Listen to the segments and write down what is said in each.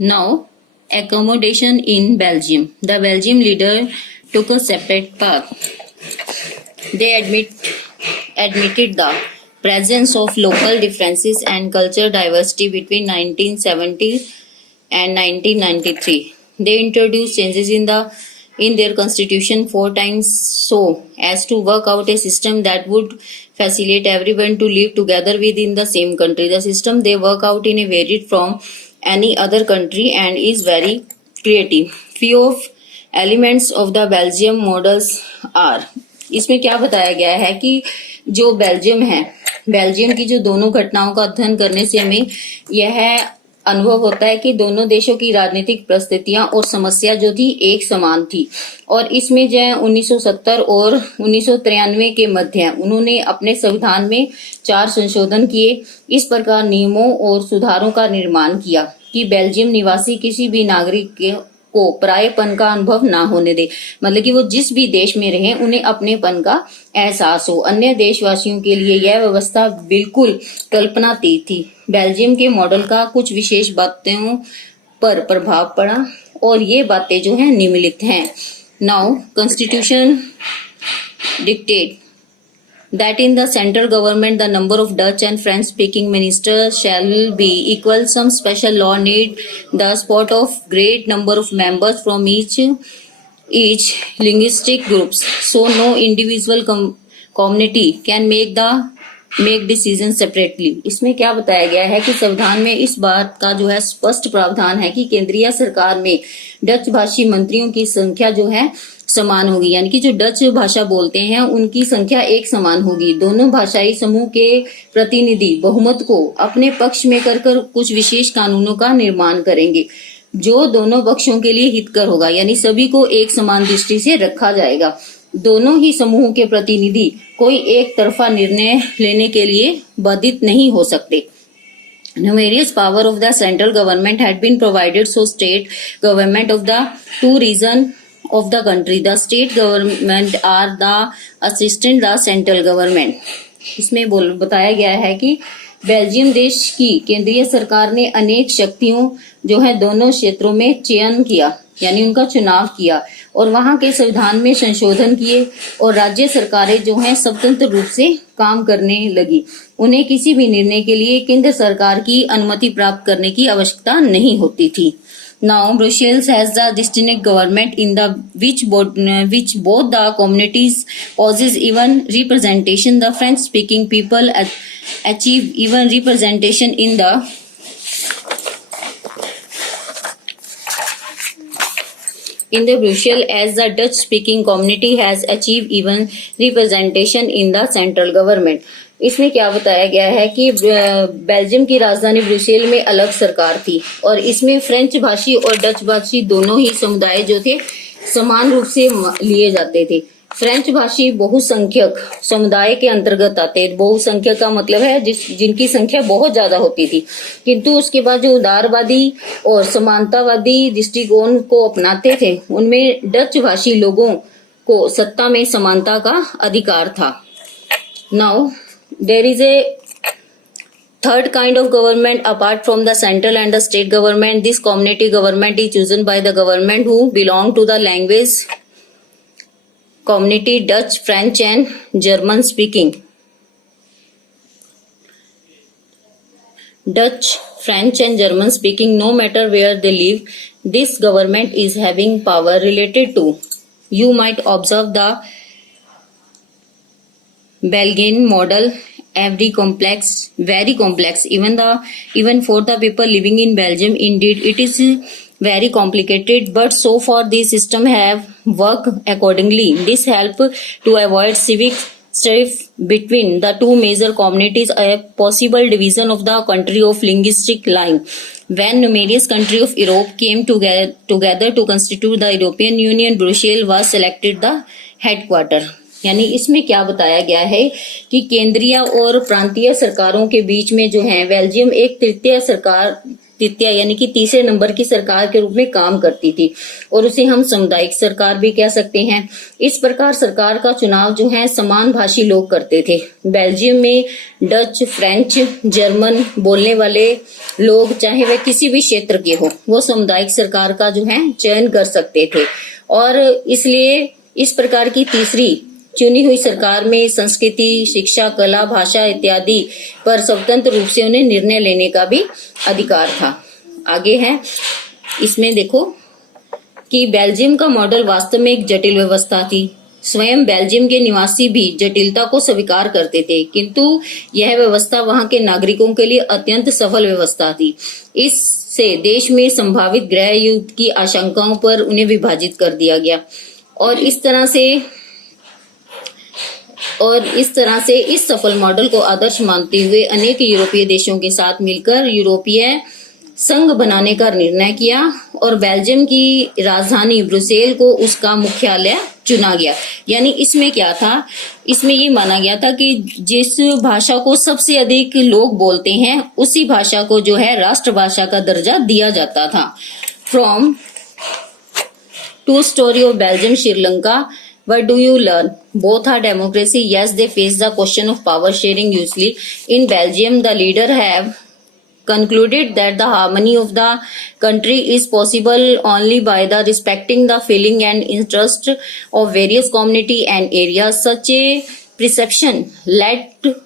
Now, accommodation in Belgium. The Belgium leader took a separate path. They admitted the presence of local differences and cultural diversity between 1970 and 1993. They introduced changes in their constitution 4 times so as to work out a system that would facilitate everyone to live together within the same country. The system they work out in a varied from any other country and is very creative. Few of elements of the Belgium models are. इसमें क्या बताया गया है कि जो Belgium है, Belgium की जो दोनों घटनाओं का अध्ययन करने से हमें यह अनुभव होता है कि दोनों देशों की राजनीतिक परिस्थितियां और समस्या जो थी एक समान थी। और इसमें जो 1970 और 1993 के मध्य उन्होंने अपने संविधान में 4 संशोधन किए। इस प्रकार नियमों और सुधारों का निर्माण किया कि बेल्जियम निवासी किसी भी नागरिक को परायेपन का अनुभव ना होने दे, मतलब कि वो जिस भी देश में रहे उन्हें अपनेपन का एहसास हो। अन्य देशवासियों के लिए यह व्यवस्था बिल्कुल कल्पनातीत थी। बेल्जियम के मॉडल का कुछ विशेष बातों पर प्रभाव पड़ा और ये बातें जो हैं निम्नलिखित हैं। Now constitution dictate that in the central government the number of Dutch and French speaking ministers shall be equal. Some special law need the support of great number of members from each linguistic groups, so no individual community can make decision separately. इसमें क्या बताया गया है कि संविधान में इस बात का जो है स्पष्ट प्रावधान है कि केंद्रीय सरकार में डच भाषी मंत्रियों की संख्या जो है समान होगी, यानी कि जो डच भाषा बोलते हैं उनकी संख्या एक समान होगी। दोनों भाषाई समूह के प्रतिनिधि बहुमत को अपने पक्ष में कर कुछ विशेष कानूनों का निर्माण करेंगे जो दोनों पक्षों के लिए हितकर होगा, यानी सभी को एक समान दृष्टि से रखा जाएगा। दोनों ही समूह के प्रतिनिधि कोई एक तरफा निर्णय लेने के लिए बाधित नहीं हो सकते। Numerous power of the central government had been provided so state government of the 2 regions of the country. The state government are the assistant the central government. इसमें बताया गया है कि बेल्जियम देश की केंद्रीय सरकार ने अनेक शक्तियों जो है दोनों क्षेत्रों में चयन किया, यानी उनका चुनाव किया और वहां के संविधान में संशोधन किए और राज्य सरकारें जो हैं स्वतंत्र रूप से काम करने लगी। उन्हें किसी भी निर्णय के लिए केंद्र सरकार की अनुमति प्राप्त करने की आवश्यकता नहीं होती थी। Now Brussels has the distinct government in the which both the communities possess even representation. The French-speaking people achieve even representation in the Brussels as the Dutch-speaking community has achieved even representation in the central government. इसमें क्या बताया गया है कि Belgium की राजधानी Brussels में अलग सरकार थी और इसमें फ्रेंच भाषी और डच भाषी दोनों ही समुदाय जो थे समान रूप से लिए जाते थे। फ्रेंच भाषी बहुसंख्यक समुदाय के अंतर्गत आते। बहुसंख्यक का मतलब है जिनकी संख्या बहुत ज्यादा होती थी, किंतु उसके बाद जो उदारवादी और समानतावादी दृष्टिकोण को अपनाते थे उनमें डच भाषी लोगों को सत्ता में समानता का अधिकार था। Now there is a third kind of government apart from the central and the state government. This community government is chosen by the government who belong to the language community Dutch, French and German speaking. Dutch, French and German speaking no matter where they live. This government is having power related to. You might observe the Belgian model, very complex, even for the people living in Belgium. Indeed, it is very complicated, but so far this system have worked accordingly. This help to avoid civic strife between the two major communities, a possible division of the country of linguistic line. When numerous countries of Europe came together to constitute the European Union, Brussels was selected the headquarter. यानी इसमें क्या बताया गया है कि केंद्रीय और प्रांतीय सरकारों के बीच में जो है बेल्जियम एक तृतीय सरकार तृतीय यानी कि तीसरे नंबर की सरकार के रूप में काम करती थी और उसे हम सामुदायिक सरकार भी कह सकते हैं। इस प्रकार सरकार का चुनाव जो है समान भाषी लोग करते थे। बेल्जियम में डच, फ्रेंच, जर्मन बोलने वाले लोग चाहे वह किसी भी क्षेत्र के हो, वो सामुदायिक सरकार का जो है चयन कर सकते थे और इसलिए इस प्रकार की तीसरी चुनी हुई सरकार में संस्कृति, शिक्षा, कला, भाषा इत्यादि पर स्वतंत्र रूप से उन्हें निर्णय लेने का भी अधिकार था। आगे है, इसमें देखो कि बेल्जियम का मॉडल वास्तव में एक जटिल व्यवस्था थी। स्वयं बेल्जियम के निवासी भी जटिलता को स्वीकार करते थे, किंतु यह व्यवस्था वहां के नागरिकों के लिए अत्यंत सफल व्यवस्था थी। इससे देश में संभावित गृह युद्ध की आशंकाओं पर उन्हें विभाजित कर दिया गया और इस तरह से इस सफल मॉडल को आदर्श मानते हुए अनेक यूरोपीय देशों के साथ मिलकर यूरोपीय संघ बनाने का निर्णय किया और बेल्जियम की राजधानी ब्रुसेल को उसका मुख्यालय चुना गया। यानी इसमें क्या था, इसमें ये माना गया था कि जिस भाषा को सबसे अधिक लोग बोलते हैं उसी भाषा को जो है राष्ट्रभाषा का दर्जा दिया जाता था। From two story of Belgium, Sri Lanka, what do you learn? Both are democracy. Yes, they face the question of power sharing usually. In Belgium, the leader have concluded that the harmony of the country is possible only by the respecting the feeling and interest of various community and areas. Such a perception led to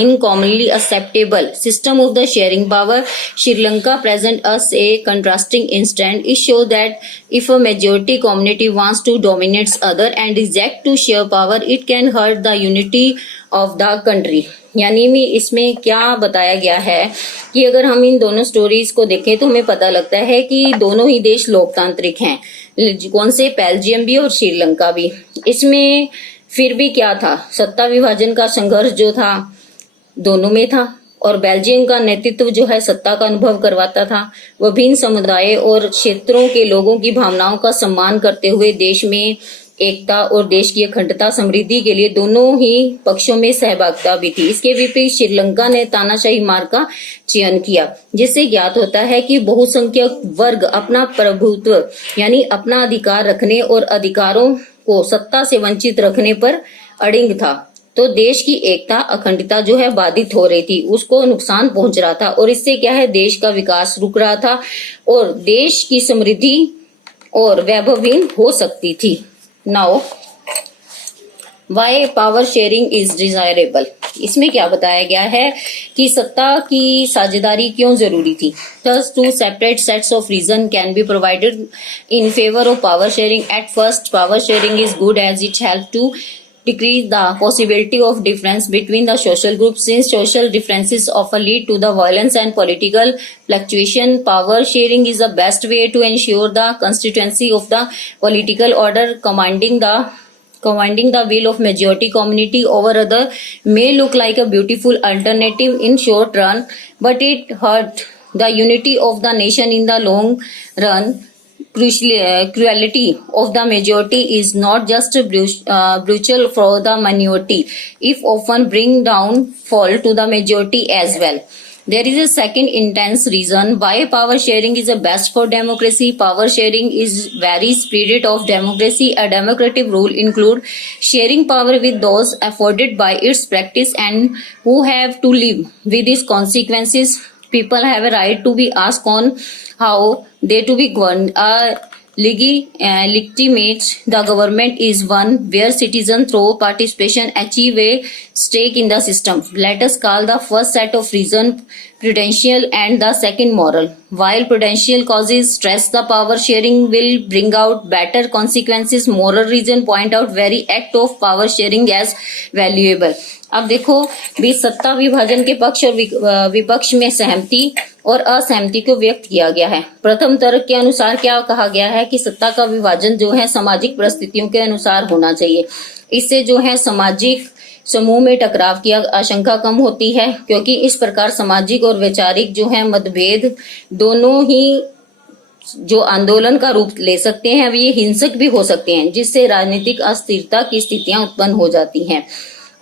in commonly acceptable system of the sharing power. Sri Lanka present us a contrasting instance. It shows that if a majority community wants to dominate other and reject to share power, it can hurt the unity of the country. यानी में इसमें क्या बताया गया है कि अगर हम इन दोनों स्टोरीज को देखें तो हमें पता लगता है कि दोनों ही देश लोकतांत्रिक हैं। कौन से? बेल्जियम भी और श्रीलंका भी। इसमें फिर भी क्या था, सत्ता विभाजन का संघर्ष जो था दोनों में था और बेल्जियम का नेतृत्व जो है सत्ता का अनुभव करवाता था। विभिन्न समुदाय और क्षेत्रों के लोगों की भावनाओं का सम्मान करते हुए देश में एकता और देश की अखंडता समृद्धि के लिए दोनों ही पक्षों में सहभागिता भी थी। इसके विपरीत श्रीलंका ने तानाशाही मार्ग का चयन किया, जिससे ज्ञात होता है कि बहुसंख्यक वर्ग अपना प्रभुत्व यानी अपना अधिकार रखने और अधिकारों को सत्ता से वंचित रखने पर अड़िग था। तो देश की एकता, अखंडता जो है बाधित हो रही थी, उसको नुकसान पहुंच रहा था और इससे क्या है, देश का विकास रुक रहा था और देश की समृद्धि और वैभवहीन हो सकती थी। Now why power sharing is desirable. इसमें क्या बताया गया है कि सत्ता की साझेदारी क्यों जरूरी थी। Thus, two separate sets of reason can be provided in favor of power sharing. At first, power sharing is good as it helps to decrease the possibility of difference between the social groups. Since social differences often lead to the violence and political fluctuation, power sharing is the best way to ensure the constituency of the political order. Commanding the will of majority community over other may look like a beautiful alternative in short run, but it hurt the unity of the nation in the long run. Cruelty of the majority is not just brutal for the minority, if often bring downfall to the majority as well. There is a second intense reason why power sharing is the best for democracy. Power sharing is very spirit of democracy. A democratic rule include sharing power with those afforded by its practice and who have to live with its consequences. People have a right to be asked on how they to be governed. Legitimate the government is one where citizens through participation achieve a stake in the system. Let us call the first set of reason prudential and the second moral. While prudential causes stress the power sharing will bring out better consequences, moral reason point out very act of power sharing as valuable. अब देखो भी सत्ता विभाजन के पक्ष और विपक्ष में सहमति और असहमति को व्यक्त किया गया है। प्रथम तर्क के अनुसार क्या कहा गया है कि सत्ता का विभाजन जो है सामाजिक परिस्थितियों के अनुसार होना चाहिए। इससे जो है सामाजिक समूह में टकराव की आशंका कम होती है, क्योंकि इस प्रकार सामाजिक और वैचारिक जो है मतभेद दोनों ही जो आंदोलन का रूप ले सकते हैं, ये हिंसक भी हो सकते हैं, जिससे राजनीतिक अस्थिरता की स्थितियां उत्पन्न हो जाती हैं।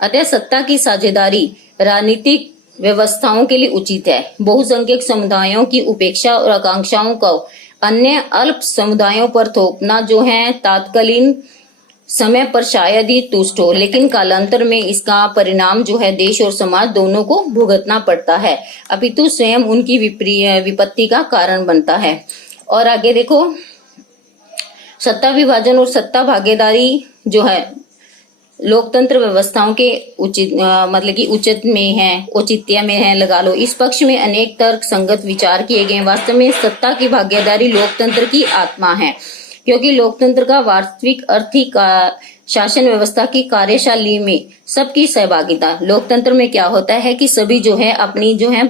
अतः सत्ता की साझेदारी राजनीतिक व्यवस्थाओं के लिए उचित है। बहुसंख्यक समुदायों की उपेक्षा और आकांक्षाओं को अन्य अल्प समुदायों पर थोपना जो है तात्कालीन समय पर शायद ही तुष्ट हो, लेकिन कालांतर में इसका परिणाम जो है देश और समाज दोनों को भुगतना पड़ता है, अपितु स्वयं उनकी विपत्ति का कारण बनता है। और आगे देखो, सत्ता विभाजन और सत्ता भागीदारी जो है लोकतंत्र व्यवस्थाओं के उचित मतलब कि उचित में है, औचित्य में है लगा लो। इस पक्ष में अनेक तर्क संगत विचार किए गए। वास्तव में सत्ता की भागीदारी लोकतंत्र की आत्मा है, क्योंकि लोकतंत्र का वास्तविक अर्थ ही शासन व्यवस्था की कार्यशैली में सबकी सहभागिता। लोकतंत्र में क्या होता है कि सभी जो है अपनी जो है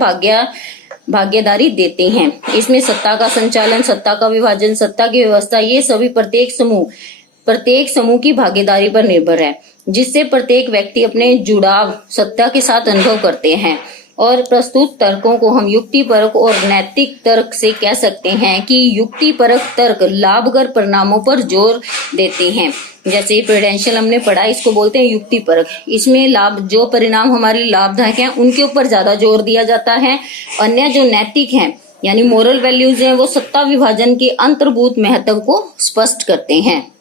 भागीदारी देते हैं। इसमें सत्ता का संचालन, सत्ता का विभाजन, सत्ता की व्यवस्था, ये सभी प्रत्येक समूह की भागीदारी पर निर्भर है, जिससे प्रत्येक व्यक्ति अपने जुड़ाव सत्ता के साथ अनुभव करते हैं। और प्रस्तुत तर्कों को हम युक्तिपरक और नैतिक तर्क से कह सकते हैं कि युक्तिपरक तर्क लाभकर परिणामों पर जोर देते हैं। जैसे प्रूडेंशियल हमने पढ़ा, इसको बोलते हैं युक्तिपरक। इसमें जो परिणाम हमारे लाभदायक हैं उनके ऊपर ज्यादा जोर दिया जाता है। अन्य जो नैतिक हैं यानी मोरल वैल्यूज हैं वो सत्ता विभाजन के अंतर्भूत महत्व को स्पष्ट करते हैं।